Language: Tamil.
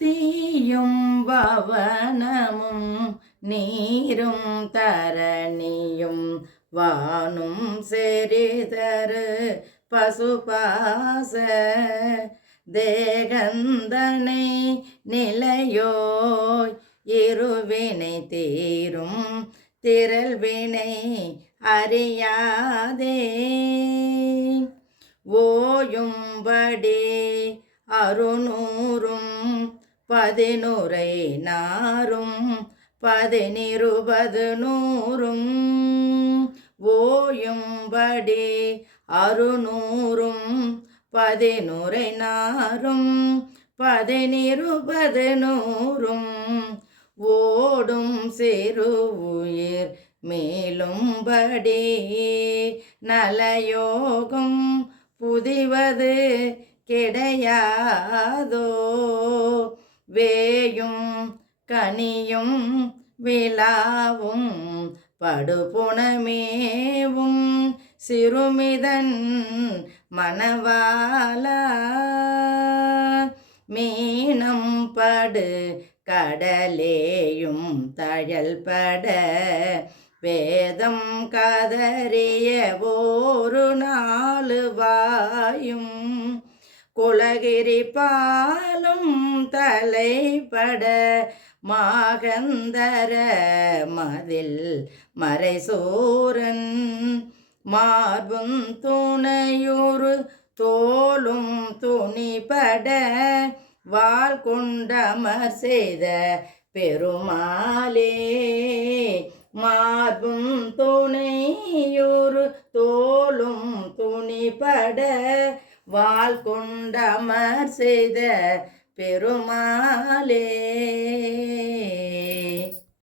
தீயும் பவனமும் நீரும் தரணியும் வானும் செறிதரு பசுபாச தேகந்தனை நிலையோய் இருவினை தீரும் திரள்வினை அறியாதே ஓயும்படி அருநூறும் 11 நாரும் 11 நூறும் ஓயும்படி அருநூறும் 11 நாரும் 11 நூறும் ஓடும் சிறு உயிர் மேலும்படி நலயோகம் புதிவது கிடையாதோ வேயும் கனியும் விழாவும் படுபுணமேவும் சிறுமிதன் மணவாளா மீனம் படு கடலேயும் தழல்பட வேதம் கதறிய ஒரு 4 வாயும் குலகிரி பாலும் தலைப்பட மாகந்தர மதில் மறைசோரன் மார்பும் துணையுறு தோளும் துணிபட வாள் கொண்டமர் செய்த பெருமாளே மார்பும் துணையுறு தோளும் துணிபட வாள் கொண்டமர் செய்த பெருமாளே